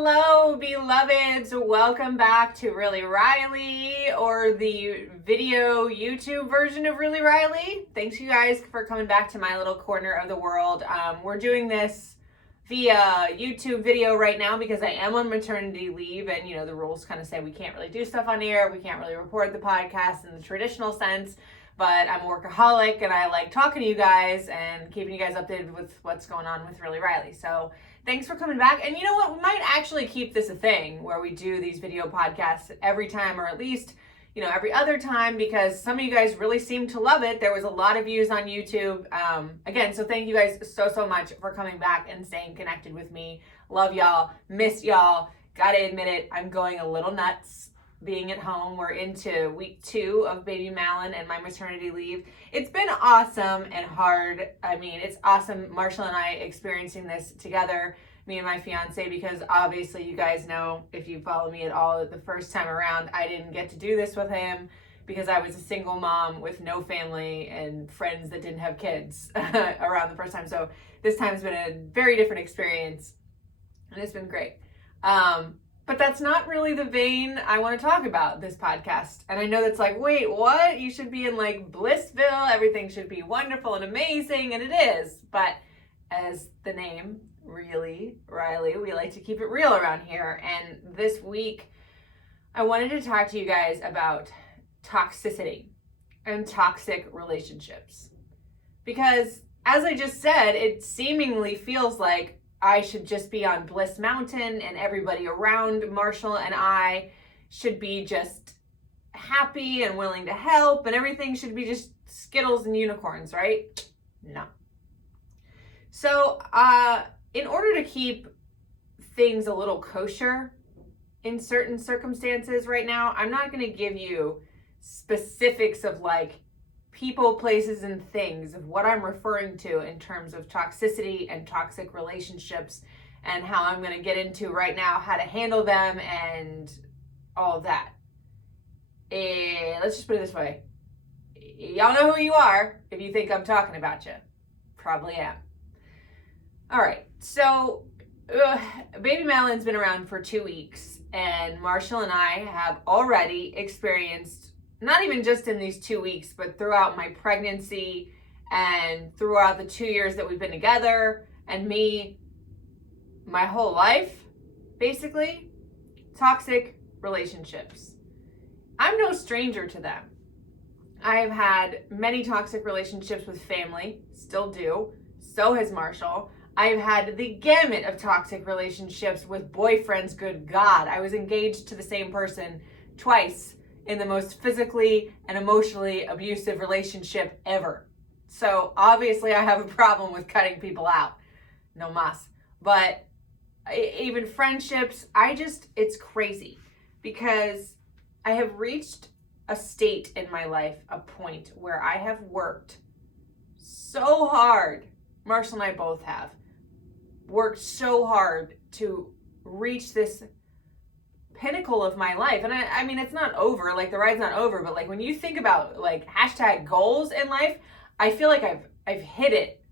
Hello, beloveds. Welcome back to Really Riley, or the video YouTube version of Really Riley. Thanks, you guys, for coming back to my little corner of the world. We're doing this via YouTube video right now because I am on maternity leave, and the rules kind of say we can't really do stuff on air. We can't really record the podcast in the traditional sense. But I'm a workaholic and I like talking to you guys and keeping you guys updated with what's going on with Really Riley. So thanks for coming back. And you know what? We might actually keep this a thing where we do these video podcasts every time, or at least, every other time, because some of you guys really seem to love it. There was a lot of views on YouTube. Again, so thank you guys so much for coming back and staying connected with me. Love y'all. Miss y'all. Gotta admit it, I'm going a little nuts being at home. We're into week 2 of Baby Malin and my maternity leave. It's been awesome and hard. I mean, it's awesome, Marshall and I experiencing this together, me and my fiance, because obviously you guys know, if you follow me at all, the first time around, I didn't get to do this with him because I was a single mom with no family and friends that didn't have kids around the first time. So this time's been a very different experience and it's been great. But that's not really the vein I want to talk about this podcast. And I know that's like, wait, what? You should be in like Blissville. Everything should be wonderful and amazing. And it is. But as the name, Really Riley, we like to keep it real around here. And this week, I wanted to talk to you guys about toxicity and toxic relationships. Because as I just said, it seemingly feels like I should just be on Bliss Mountain and everybody around Marshall and I should be just happy and willing to help and everything should be just Skittles and unicorns, right? No. So, in order to keep things a little kosher in certain circumstances right now, I'm not going to give you specifics of like people, places, and things of what I'm referring to in terms of toxicity and toxic relationships, and how I'm going to get into right now how to handle them and all of that. Let's just put it this way. Y'all know who you are if you think I'm talking about you. Probably am. All right. So Baby Malin's been around for 2 weeks, and Marshall and I have already experienced, not even just in these 2 weeks, but throughout my pregnancy and throughout the 2 years that we've been together, and me, my whole life, basically, toxic relationships. I'm no stranger to them. I have had many toxic relationships with family, still do. So has Marshall. I've had the gamut of toxic relationships with boyfriends. Good God, I was engaged to the same person twice in the most physically and emotionally abusive relationship ever. So obviously I have a problem with cutting people out. No mas. But even friendships, it's crazy because I have reached a state in my life, a point where I have worked so hard. Marshall and I both have worked so hard to reach this pinnacle of my life. And I mean, it's not over, like the ride's not over, but like when you think about like hashtag goals in life, I feel like I've hit it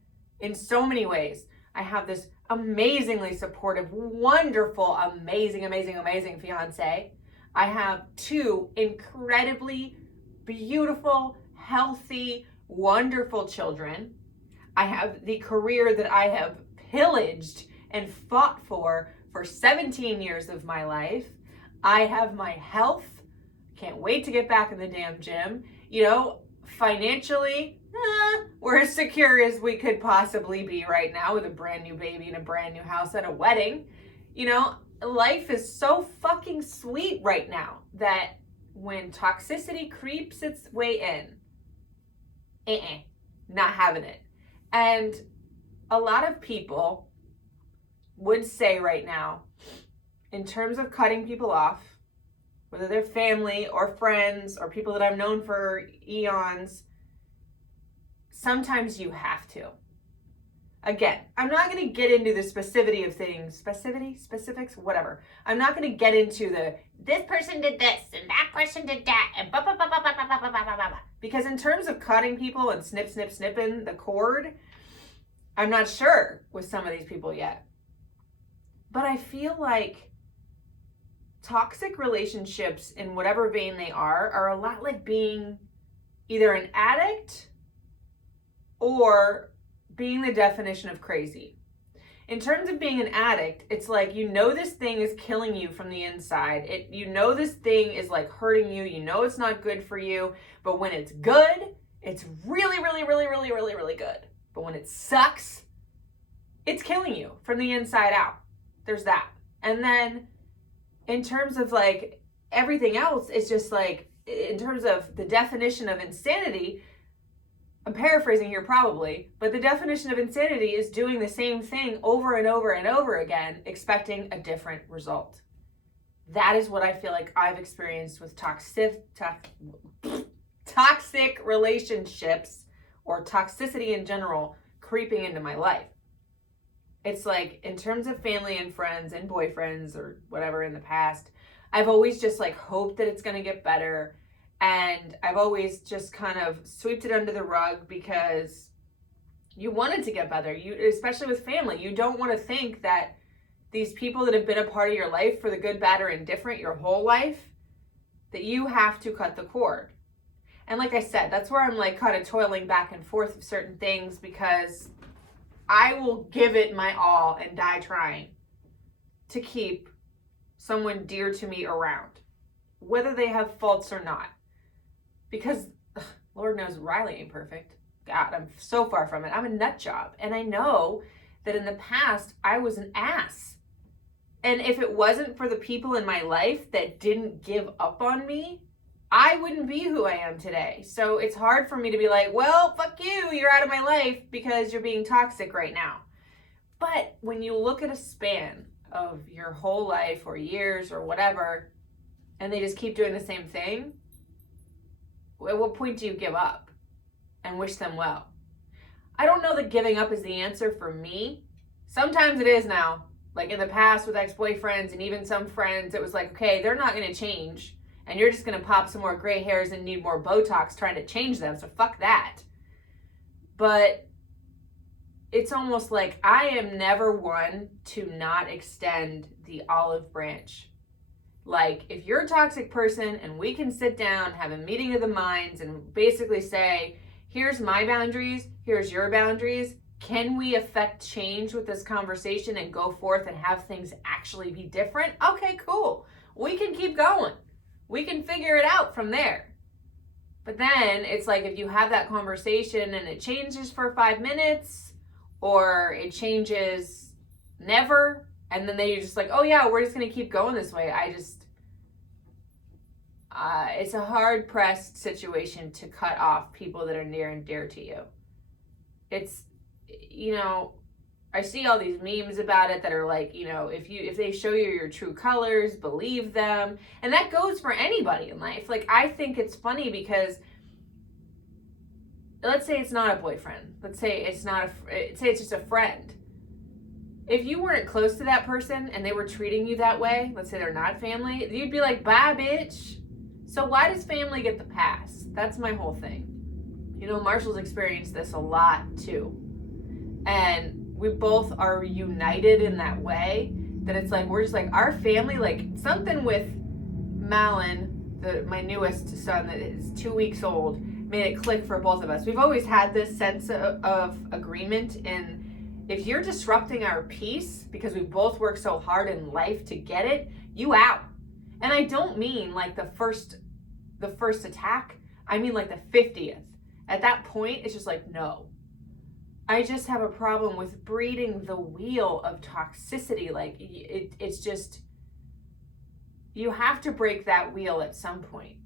in so many ways. I have this amazingly supportive, wonderful, amazing fiance. I have 2 incredibly beautiful, healthy, wonderful children. I have the career that I have pillaged and fought for 17 years of my life. I have my health. Can't wait to get back in the damn gym. Financially, we're as secure as we could possibly be right now with a brand new baby and a brand new house and a wedding. Life is so fucking sweet right now that when toxicity creeps its way in, not having it. And a lot of people would say right now, in terms of cutting people off, whether they're family or friends or people that I've known for eons, sometimes you have to. Again, I'm not going to get into the specificity of things, specifics, whatever. I'm not going to get into this person did this and that person did that and blah, blah, blah, blah, blah, blah, blah, blah, blah. Because in terms of cutting people and snipping the cord, I'm not sure with some of these people yet. But I feel like toxic relationships, in whatever vein they are a lot like being either an addict or being the definition of crazy. In terms of being an addict, it's like, you know, this thing is killing you from the inside. You know, this thing is like hurting you. You know, it's not good for you. But when it's good, it's really, really, really, really, really, really good. But when it sucks, it's killing you from the inside out. There's that. And then in terms of like everything else, it's just like, in terms of the definition of insanity, I'm paraphrasing here probably, but the definition of insanity is doing the same thing over and over and over again, expecting a different result. That is what I feel like I've experienced with toxic relationships, or toxicity in general, creeping into my life. It's like, in terms of family and friends and boyfriends or whatever in the past, I've always just like hoped that it's going to get better. And I've always just kind of swept it under the rug because you want it to get better. Especially with family, you don't want to think that these people that have been a part of your life for the good, bad, or indifferent your whole life, that you have to cut the cord. And like I said, that's where I'm like kind of toiling back and forth with certain things, because I will give it my all and die trying to keep someone dear to me around, whether they have faults or not. Because Lord knows Riley ain't perfect. God, I'm so far from it. I'm a nut job. And I know that in the past, I was an ass. And if it wasn't for the people in my life that didn't give up on me, I wouldn't be who I am today. So it's hard for me to be like, well, fuck you, you're out of my life because you're being toxic right now. But when you look at a span of your whole life or years or whatever, and they just keep doing the same thing, at what point do you give up and wish them well? I don't know that giving up is the answer for me. Sometimes it is now. Like in the past with ex-boyfriends and even some friends, it was like, okay, they're not going to change. And you're just going to pop some more gray hairs and need more Botox trying to change them. So fuck that. But it's almost like I am never one to not extend the olive branch. Like, if you're a toxic person and we can sit down, have a meeting of the minds and basically say, here's my boundaries, here's your boundaries. Can we affect change with this conversation and go forth and have things actually be different? Okay, cool. We can keep going. We can figure it out from there. But then it's like, if you have that conversation and it changes for 5 minutes, or it changes never, and then you're just like, oh yeah, we're just going to keep going this way. It's a hard pressed situation to cut off people that are near and dear to you. It's, you know, I see all these memes about it that are like, you know, if they show you your true colors, believe them. And that goes for anybody in life. Like, I think it's funny because let's say it's not a boyfriend. Let's say it's just a friend. If you weren't close to that person and they were treating you that way, let's say they're not family, you'd be like, bye, bitch. So why does family get the pass? That's my whole thing. You know, Marshall's experienced this a lot too. And we both are united in that way, that it's like, we're just like, our family, like something with Malin, my newest son that is 2 weeks old, made it click for both of us. We've always had this sense of agreement in, if you're disrupting our peace because we both work so hard in life to get it, you out. And I don't mean like the first attack. I mean like the 50th. At that point, it's just like, no. I just have a problem with breeding the wheel of toxicity. Like, it's just, you have to break that wheel at some point.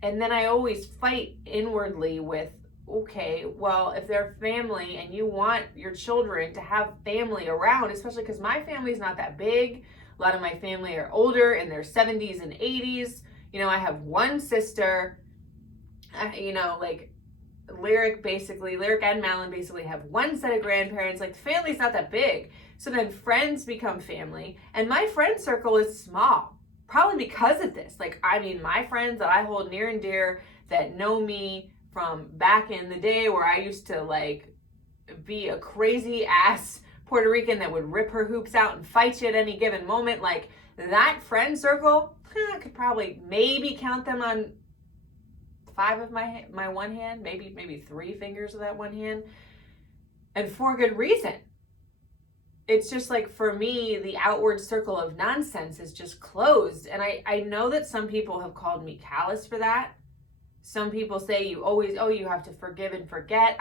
And then I always fight inwardly with, okay, well, if they're family and you want your children to have family around, especially because my family's not that big. A lot of my family are older, in their 70s and 80s. You know, I have one sister, you know, like Lyric and Malin basically have one set of grandparents. Like, the family's not that big. So then friends become family. And my friend circle is small, probably because of this. Like, I mean, my friends that I hold near and dear that know me from back in the day where I used to like be a crazy ass Puerto Rican that would rip her hoops out and fight you at any given moment. Like, That friend circle, I could probably maybe count them on 5 of my one hand, maybe 3 fingers of that one hand, and for good reason. It's just like, for me, the outward circle of nonsense is just closed. And I know that some people have called me callous for that. Some people say you have to forgive and forget.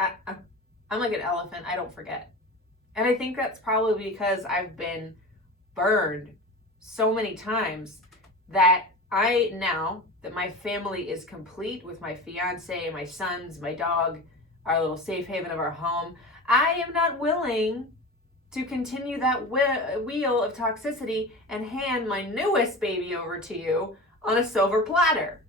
I'm like an elephant. I don't forget. And I think that's probably because I've been burned so many times that now that my family is complete with my fiance, my sons, my dog, our little safe haven of our home, I am not willing to continue that wheel of toxicity and hand my newest baby over to you on a silver platter.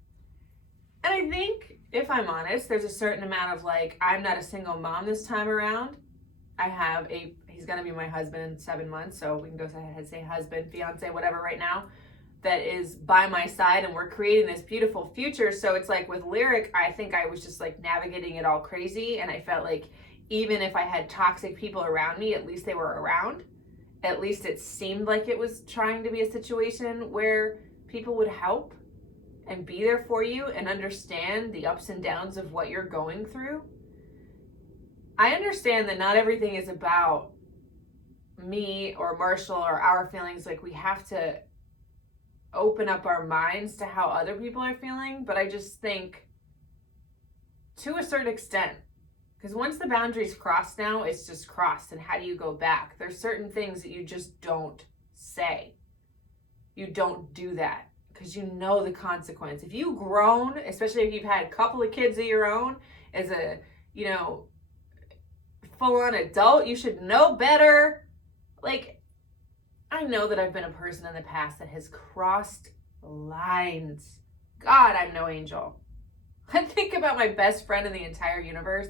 And I think, if I'm honest, there's a certain amount of like, I'm not a single mom this time around. He's gonna be my husband in 7 months, so we can go ahead and say husband, fiance, whatever right now, that is by my side, and we're creating this beautiful future. So it's like with Lyric, I think I was just like navigating it all crazy, and I felt like even if I had toxic people around me, at least they were around. At least it seemed like it was trying to be a situation where people would help and be there for you and understand the ups and downs of what you're going through. I understand that not everything is about me or Marshall or our feelings. Like, we have to open up our minds to how other people are feeling. But I just think, to a certain extent, because once the boundary's crossed now, it's just crossed. And how do you go back? There's certain things that you just don't say. You don't do that because you know the consequence. If you've grown, especially if you've had a couple of kids of your own, as a, full-on adult, you should know better. Like, I know that I've been a person in the past that has crossed lines. God, I'm no angel. I think about my best friend in the entire universe.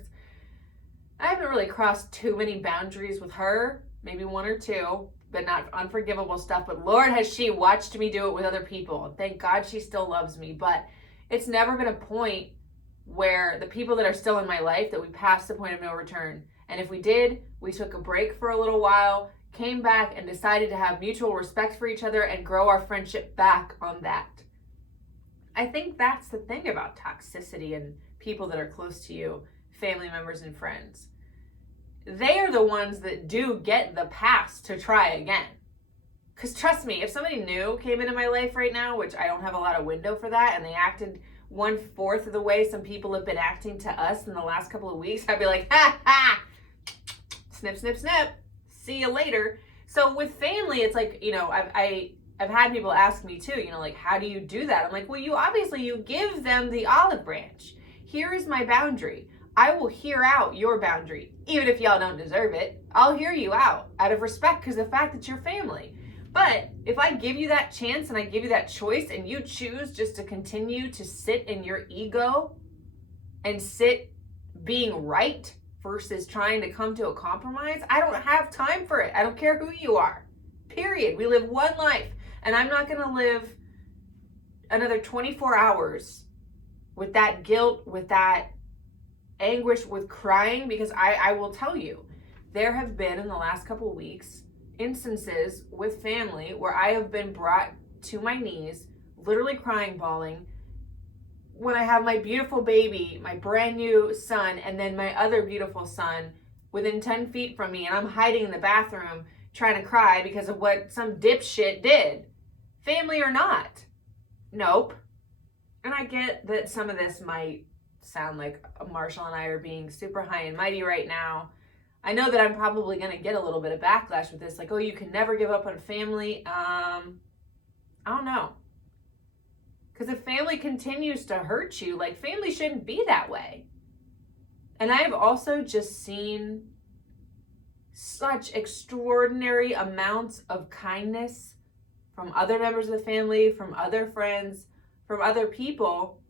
I haven't really crossed too many boundaries with her, maybe 1 or 2, but not unforgivable stuff. But Lord, has she watched me do it with other people. Thank God she still loves me. But it's never been a point where the people that are still in my life, that we passed the point of no return. And if we did, we took a break for a little while, came back and decided to have mutual respect for each other and grow our friendship back on that. I think that's the thing about toxicity and people that are close to you, family members and friends. They are the ones that do get the pass to try again. Because trust me, if somebody new came into my life right now, which I don't have a lot of window for that, and they acted 1/4 of the way some people have been acting to us in the last couple of weeks, I'd be like, ha ha, snip, snip, snip, see you later. So with family, it's like, I've had people ask me too, like, how do you do that? I'm like, well, you give them the olive branch. Here is my boundary. I will hear out your boundary. Even if y'all don't deserve it, I'll hear you out of respect, because the fact that you're family. But if I give you that chance and I give you that choice and you choose just to continue to sit in your ego and sit being right versus trying to come to a compromise, I don't have time for it. I don't care who you are. Period. We live one life, and I'm not going to live another 24 hours with that guilt, with that anguish, with crying, because I will tell you, there have been in the last couple of weeks instances with family where I have been brought to my knees, literally crying, bawling, when I have my beautiful baby, my brand new son, and then my other beautiful son within 10 feet from me, and I'm hiding in the bathroom trying to cry because of what some dipshit did. Family or not. Nope. And I get that some of this might sound like Marshall and I are being super high and mighty right now. I know that I'm probably going to get a little bit of backlash with this, like, oh, you can never give up on family. I don't know. Because if family continues to hurt you, like, family shouldn't be that way. And I have also just seen such extraordinary amounts of kindness from other members of the family, from other friends, from other people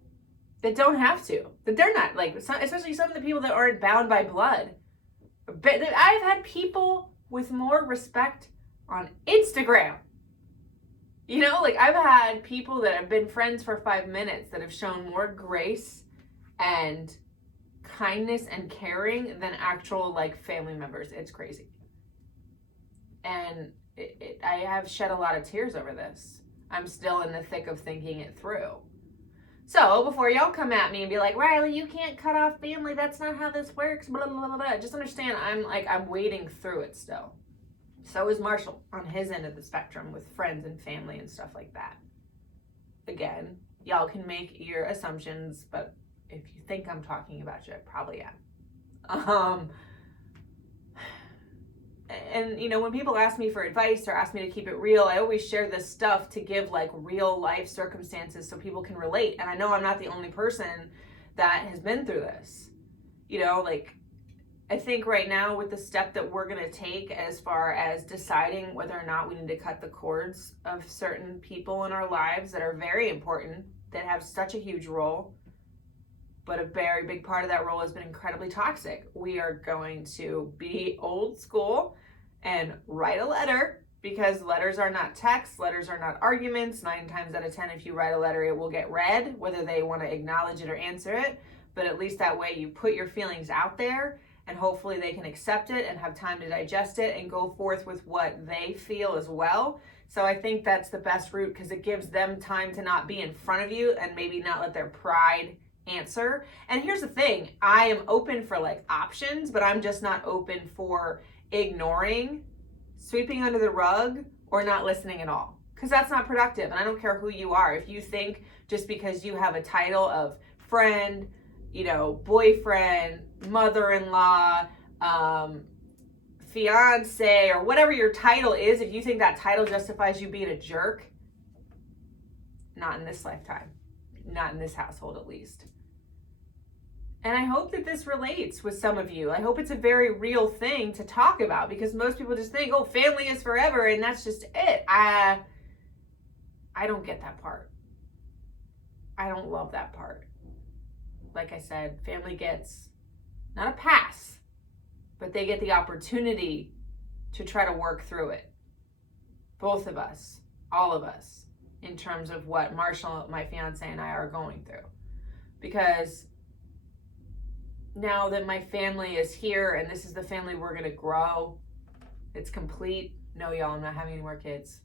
that don't have to, that they're not, like, especially some of the people that aren't bound by blood. But I've had people with more respect on Instagram. Like, I've had people that have been friends for 5 minutes that have shown more grace and kindness and caring than actual, like, family members. It's crazy. And I have shed a lot of tears over this. I'm still in the thick of thinking it through. So before y'all come at me and be like, Riley, you can't cut off family. That's not how this works. Blah, blah, blah, blah. Just understand, I'm wading through it still. So is Marshall on his end of the spectrum with friends and family and stuff like that. Again, y'all can make your assumptions, but if you think I'm talking about you, I probably am. And, you know, when people ask me for advice or ask me to keep it real, I always share this stuff to give like real life circumstances so people can relate. And I know I'm not the only person that has been through this. You know, like, I think right now with the step that we're going to take as far as deciding whether or not we need to cut the cords of certain people in our lives that are very important, that have such a huge role, but a very big part of that role has been incredibly toxic. We are going to be old school and write a letter, because letters are not texts, letters are not arguments. 9 times out of 10, if you write a letter, it will get read, whether they want to acknowledge it or answer it. But at least that way you put your feelings out there, and hopefully they can accept it and have time to digest it and go forth with what they feel as well. So I think that's the best route, because it gives them time to not be in front of you and maybe not let their pride answer. And here's the thing, I am open for like options, but I'm just not open for ignoring, sweeping under the rug, or not listening at all, because that's not productive. And I don't care who you are. If you think just because you have a title of friend, you know, boyfriend, mother-in-law, fiance, or whatever your title is, if you think that title justifies you being a jerk, not in this lifetime, not in this household at least. And I hope that this relates with some of you. I hope it's a very real thing to talk about, because most people just think, oh, family is forever and that's just it. I don't get that part. I don't love that part. Like I said, family gets not a pass, but they get the opportunity to try to work through it. Both of us, all of us, in terms of what Marshall, my fiance, and I are going through. Because now that my family is here and this is the family we're going to grow, it's complete. No, y'all, I'm not having any more kids.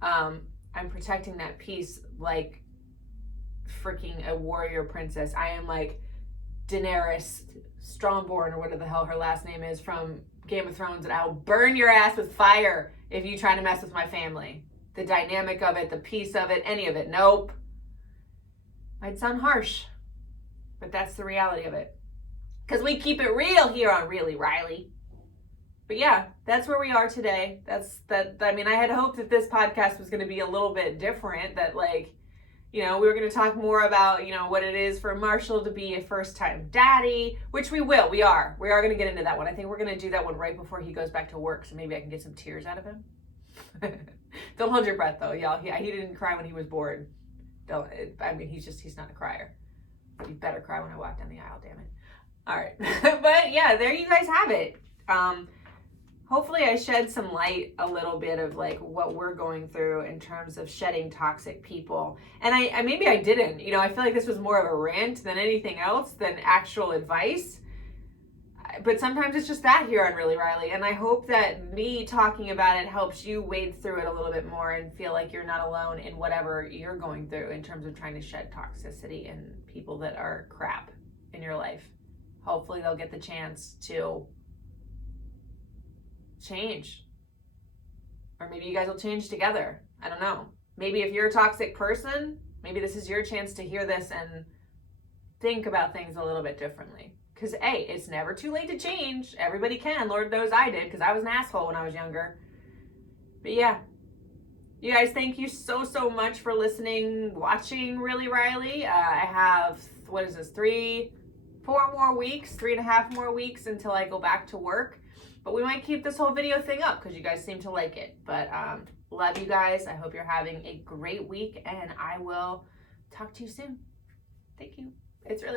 I'm protecting that peace like freaking a warrior princess. I am like Daenerys Strongborn, or whatever the hell her last name is, from Game of Thrones, and I'll burn your ass with fire if you try to mess with my family. The dynamic of it, the peace of it, any of it. Nope. Might sound harsh, but that's the reality of it. Because we keep it real here on Really Riley. But yeah, that's where we are today. I mean, I had hoped that this podcast was going to be a little bit different, that like, you know, we were going to talk more about, you know, what it is for Marshall to be a first-time daddy, which we will. We are going to get into that one. I think we're going to do that one right before he goes back to work, so maybe I can get some tears out of him. Don't hold your breath, though, y'all. He didn't cry when he was bored. He's not a crier. But he better cry when I walk down the aisle, damn it. All right. But yeah, there you guys have it. Hopefully I shed some light a little bit of like what we're going through in terms of shedding toxic people. And I maybe I didn't, you know, I feel like this was more of a rant than anything else, than actual advice. But sometimes it's just that here on Really Riley. And I hope that me talking about it helps you wade through it a little bit more and feel like you're not alone in whatever you're going through in terms of trying to shed toxicity and people that are crap in your life. Hopefully they'll get the chance to change, or maybe you guys will change together. I don't know. Maybe if you're a toxic person, maybe this is your chance to hear this and think about things a little bit differently. Because hey, it's never too late to change. Everybody can. Lord knows I did, because I was an asshole when I was younger. But yeah, you guys, thank you so much for listening, watching Really Riley. I have, 3.5 more weeks until I go back to work. But we might keep this whole video thing up because you guys seem to like it. But love you guys. I hope you're having a great week, and I will talk to you soon. Thank you. It's really